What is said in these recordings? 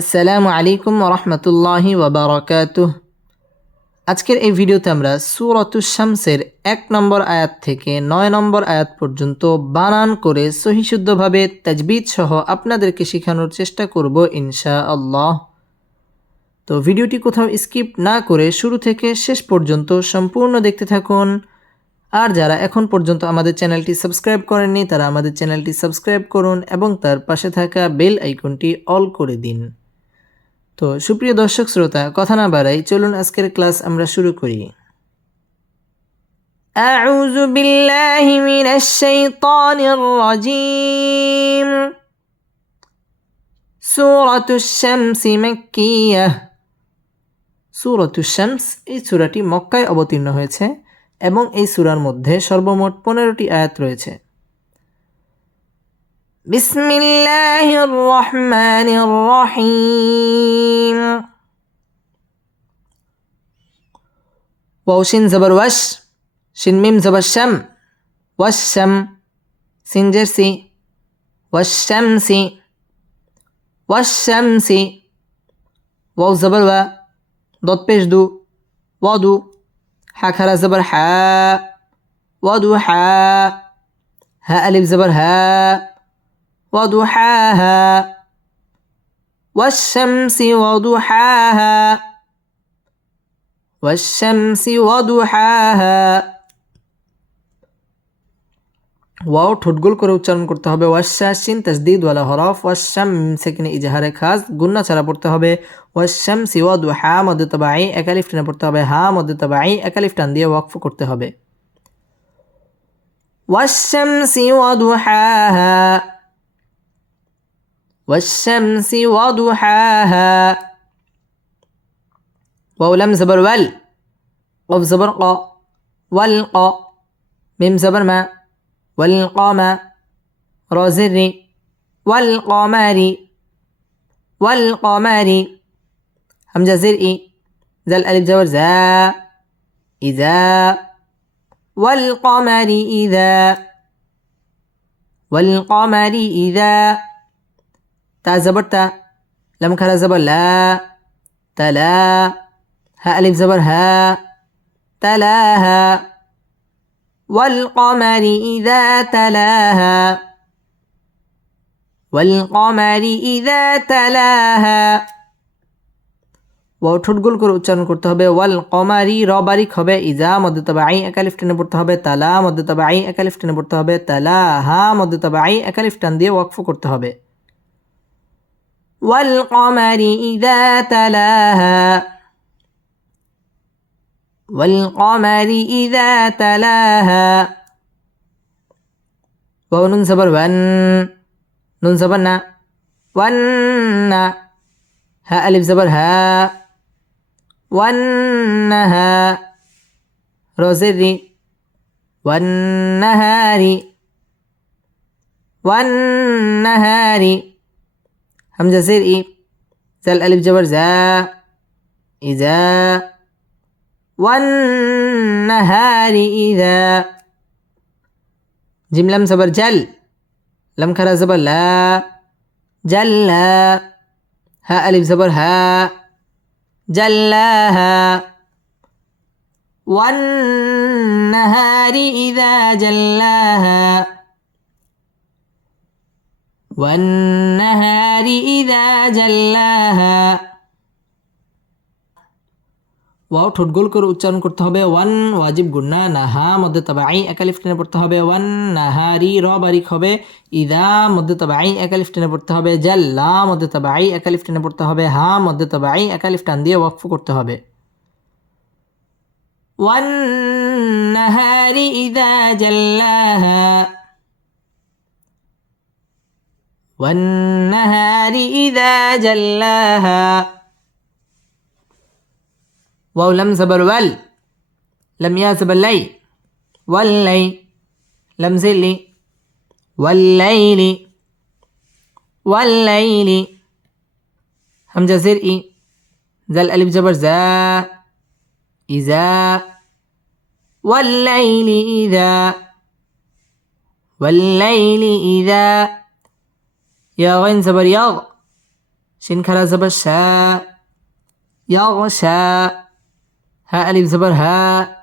আসসালামু আলাইকুম রহমতুল্লাহি ওবরাকাতুহ আজকের এই ভিডিওতে আমরা সুরতুস শামসের এক নম্বর আয়াত থেকে নয় নম্বর আয়াত পর্যন্ত বানান করে সহিশুদ্ধভাবে তাজবিদ সহ আপনাদেরকে শেখানোর চেষ্টা করব ইনশা আল্লাহ তো ভিডিওটি কোথাও স্কিপ না করে শুরু থেকে শেষ পর্যন্ত সম্পূর্ণ দেখতে থাকুন। আর যারা এখন পর্যন্ত আমাদের চ্যানেলটি সাবস্ক্রাইব করেননি, তারা আমাদের চ্যানেলটি সাবস্ক্রাইব করুন এবং তার পাশে থাকা বেল আইকনটি অল করে দিন। তো সুপ্রিয় দর্শক শ্রোতা কথা না বাড়াই চলুন আজকের ক্লাস আমরা শুরু করি أعوذ بالله من الشيطان الرجيم سورة الشمس مكية سورة الشمس এই সূরাটি মক্কায় অবতীর্ণ হয়েছে এবং এই সূরার মধ্যে সর্বমোট পনেরোটি আয়াত রয়েছে بسم الله الرحمن الرحيم. واو شين زبر وش شين ميم زبر شم؟ والشم سين جرسي؟ والشمس والشمس واو زبر و ضد بيش دو. وادو حاكرا زبر حا. وادو حا. ها ألف زبر ها وضحاها والشمس وضحاها والشمس وضحاها ওয়াও ঠোঁটগোল করে উচ্চারণ করতে হবে ওয়াশা শিন তাসদিদ ওয়ালা হরফ ওয়াশাম সেখানে ইজাহারে খাস গুন্না ছাড়া পড়তে হবে ওয়াশাম সিওয়াদু হা মধ্যে তবাই একালিফ টেনে পড়তে হবে হা মধ্যে তবাই একালিফ টান দিয়ে ওয়াকফ করতে হবে والشمس وضحاها والشمس وضحاها. واو لم زبر ول قف زبر ق والق ميم زبر ما. والقمر را زر والقمر والقمر همزة زر زل ألف زبر زا. إذا. والقمر إذا. والقمر إذا. تا زبر تا لم كلا زبر لا تلا ها ألف زبر ها تلاها والقمر إذا تلاها والقمر إذا تلاها ওয়াও ঠোঁট গোল করে উচ্চারণ করতে হবে ওয়াল কমারি র বারিক হবে ইজা মধ্যে তবে আই একালিফ টেনে পড়তে হবে তালা মধ্যে তবে আই একালিফ টেনে পড়তে হবে তালা হা মধ্যে তবে আই একালিফ টান দিয়ে ওয়াকফ করতে হবে والقمر إذا تلاها. والقمر إذا تلاها. واو نون ون. نون نا. ون. ها ألف زبر ها. والنها روزري والنهار. والنهار. همزة زر إي زل ألف جبر زا إذا والنهار إذا. جيم لم زبر جل. لم كرا زبر لا. جلا ها ألف زبر ها. جلاها والنهار إذا جلاها والنهار إذا جلاها ওয়াও ঠোঁট গোল করে উচ্চারণ করতে হবে ওয়ান ওয়াজিব গুন্না নাহা মধ্যে তবে আই একালিফ টেনে পড়তে হবে ওয়ান নাহারি র বারিক হবে ইদা মধ্যে তবে আই একালিফ টেনে পড়তে হবে জাল্লা মধ্যে তবে আই একালিফ টেনে পড়তে হবে হা মধ্যে তবে আই একালিফ টান দিয়ে ওয়াকফ করতে হবে ওয়ান নাহারি ইদা জাল্লাহা والنهار إذا جلاها. واو لم زبر ول لم يا زبر لي واللي لم زلي والليل والليل. همزة زرئي ذا الألف زبر زا إذا والليل إذا والليل إذا. يا غين زبر ياغ شين كلا زبر شاء يغشاء ها ألف زبر ها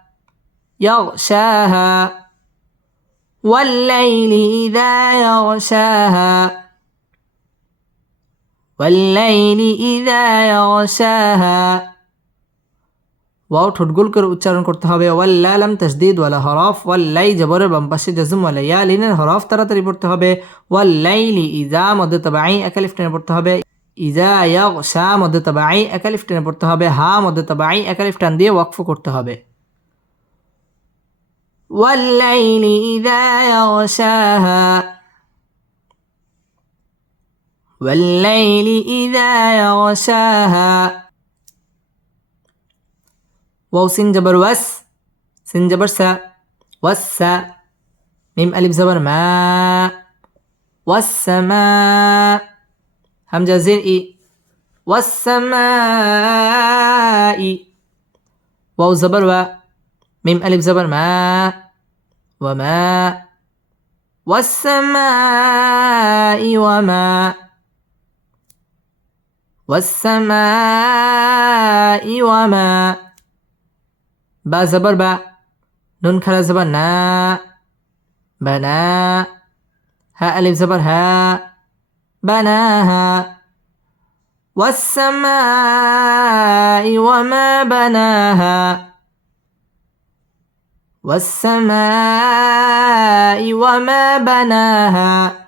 يغشاها والليل إذا يغشاها والليل إذا يغشاها ওয়াও ঠোঁটগুল করে উচ্চারণ করতে হবে ওয়াল্লালাম তসদিদ ওয়ালা হরফ ওয়াল্লাই জবরের বাম পাশে জজম ওয়ালা ইয়ালিনের হরফ তাড়াতাড়ি পড়তে হবে ওয়াল্লাইলি ইজা মধ্যে তবাই একালিফ টেনে পড়তে হবে ইজা ইয়াগ শাহ মধ্যে তবাই একালিফ টেনে পড়তে হবে হা মধ্যে তবাই একালিফ টান দিয়ে ওয়াকফ করতে হবে والليل إذا يغشاها والليل إذا يغشاها واو سين جبر وس. سين جبر سا والسا ميم ألف زبر ما والسماء همجة زين إي. والسماء واو زبر و ميم ألف زبر ما وما والسماء وما والسماء وما با زبر با. نون خلا زبر نا. بنا ها ألف زبر ها. بناها والسماء وما بناها. والسماء وما بناها.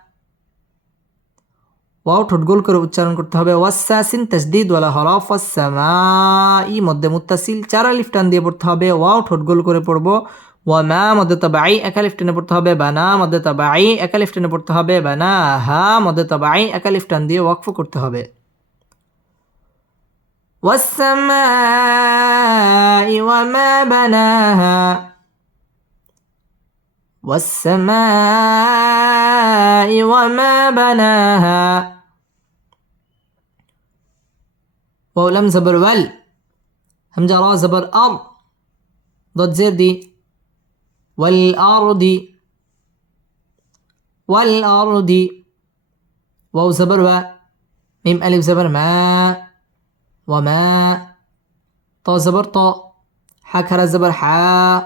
ওয়াও ঠোঁট গোল করে উচ্চারণ করতে হবে ওয়াসাসিন তাসদিদ ওয়ালা হরফ ওয়াসামাই মধ্যে মুত্তাসিল চার আলিফ টান দিয়ে পড়তে হবে ওয়াও ঠোঁট গোল করে পড়বো ওয়ামা মধ্যে তাবাই একালিফ টেনে পড়তে হবে বানা মধ্যে তাবাই একালিফ টেনে পড়তে হবে বানা হা মধ্যে তাবাই একালিফ টান দিয়ে ওয়াকফ করতে হবে والسماء وما بناها والسماء وما بناها ولم زبر ول همجة را زبر أر ضد زير دي. والأرض. والأرض. واو زبر و ميم ألف زبر ما. وما. طا زبر طا. حكر زبر حا.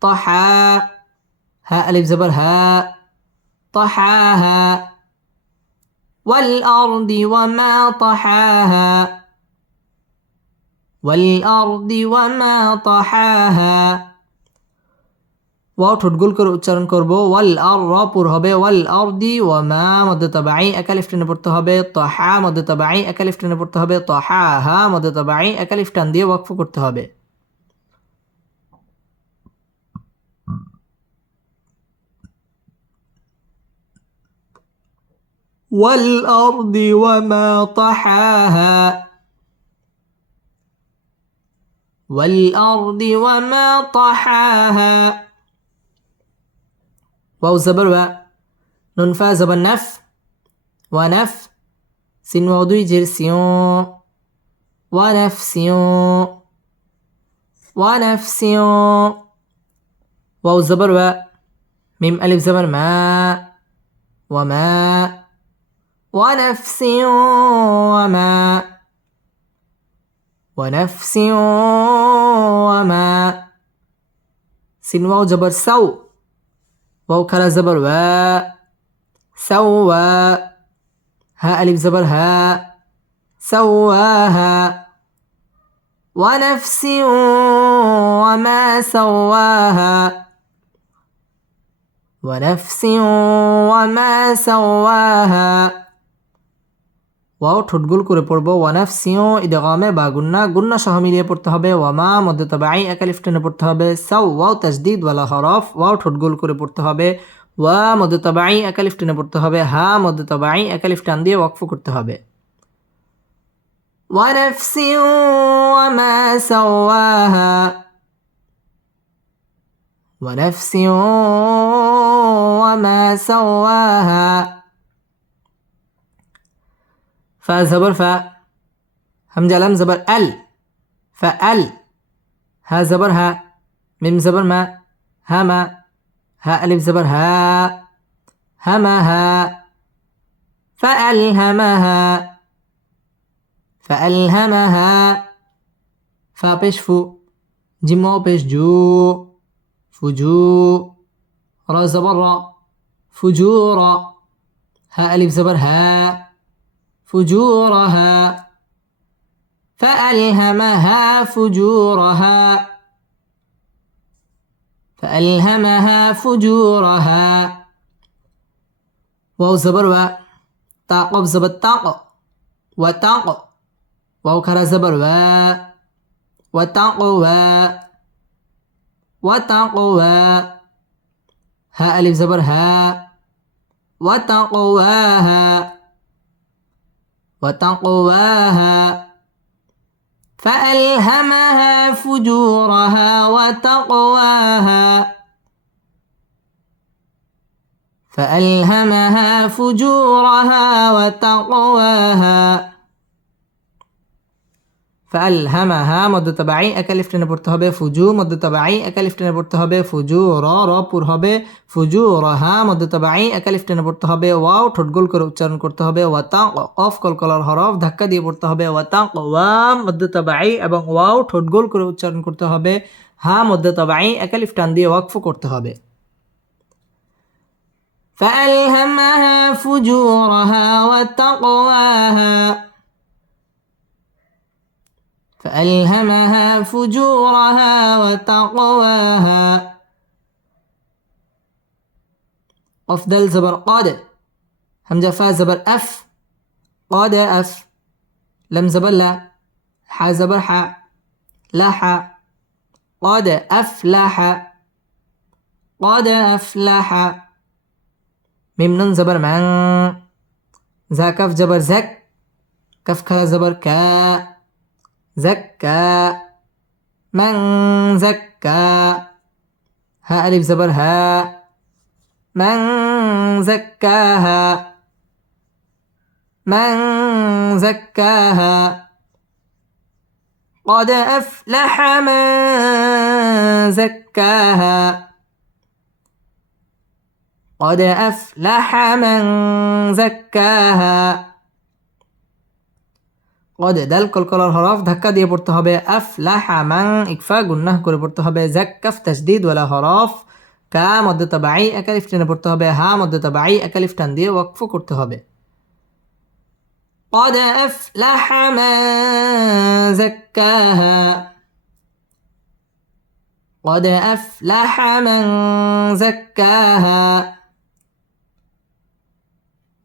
طحا ها ألف زبر ها. طحاها والأرض وما طحاها والأرض وما طحاها ওয়াও ঠোঁট গোল করে উচ্চারণ করবো ওয়াল আর র পুর হবে ওয়াল আর দি ওয়া মা মধ্যে তবাই একালিফ টেনে পড়তে হবে তহা মধ্যে তবাই একালিফ টেনে পড়তে হবে তহা হা মধ্যে তবাই একালিফ টান দিয়ে ওয়াকফ করতে হবে والأرض وما طحاها والأرض وما طحاها. واو زبر و. نون فا زبر نف. ونف سين وضوي جرسيون ونفسيون ونفسيون واو زبر و. ميم ألف زبر ما. وما. ونفس وما. ونفس وما. سين واو جبر سو. واو كلا زبر و. سوى ها ألف زبر ها. سواها. ونفس وما سواها. ونفس وما سواها. ওয়াও ঠোঁটগুল করে পড়বো ওয়ানাফ সিও ইদগামে বা গুন্না গুন্না সহ মিলিয়ে পড়তে হবে ওয়ামা মধ্যে তবে আই একালিফ টেনে পড়তে হবে সাউ ওয়াও তাজদিদ ওয়ালা হরফ ওয়াও ঠোঁটগুল করে পড়তে হবে ওয়া মধ্যে তবে আই একালিফ টেনে পড়তে হবে হা মধ্যে তবে আই একালিফ টান দিয়ে ওয়াকফ করতে হবে ونفس وما سواها ونفس وما سواها فزبر ف هم لام زبر ال. فال. ها زبر ها. ميم زبر ما. ها ما. ها ألف زبر ها. همها فألهمها فألهمها فا پیش فو. جيم جو. فجو را زبر را. فجورا ها ألف زبر ها. فجورها. فألهمها فجورها. فألهمها فجورها. واو زبر و. تاق زبر تاق وتاق واو كرا زبر و. وتاق و. وتاق و. ها ألف زبر ها. وتقواها وتقواها فألهمها فجورها وتقواها. فألهمها فجورها وتقواها. فألهمها মধ্য তাবাই একালিফ টেনে পড়তে হবে ফুজু মধ্য তাবাই একালিফ টেনে পড়তে হবে ফুজু র র পুর হবে ফুজু রহা মধ্য তাবাই একালিফ টেনে পড়তে হবে ওয়াও ঠোঁটগোল করে উচ্চারণ করতে হবে ওয়াতা অফ কলকলার হরফ ধাক্কা দিয়ে পড়তে হবে ওয়াতা ওয়া মধ্য তাবাই এবং ওয়াও ঠোঁটগোল করে উচ্চারণ করতে হবে হা মধ্য তাবাই একালিফ টান দিয়ে ওয়াকফ করতে হবে فألهمها فجورها وتقواها فألهمها فجورها وتقواها. أفضل زبر قاد همزة فا زبر أف قاد أف. لم زبر لا ح زبر ح لا ح قاد أفلح قاد أفلح ميم نون زبر من. زا كف زبر زك كف كا زبر كا. زكى من زكى ها ألف زبر ها. من زكاها من زكاها قد أفلح من زكاها قد أفلح من زكاها قد দাল কলকলার হরফ ধাক্কা দিয়ে পড়তে হবে আফ লাহা মাং ইকফা গুন্নাহ করে পড়তে হবে জাক্কাফ তাসদিদ ওয়ালা হরফ কা মধ্য তাবাই একালিফ টেনে পড়তে হবে হা মধ্য তাবাই একালিফ টান দিয়ে ওয়াকফ করতে হবে قد أفلح من زكاها قد أفلح من زكاها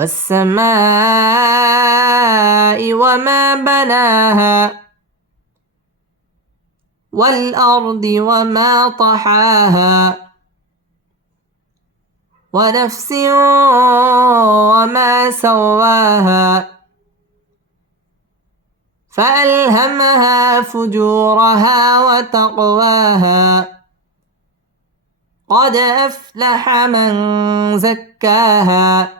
والسماء وما بناها والأرض وما طحاها ونفس وما سواها فألهمها فجورها وتقواها قد أفلح من زكاها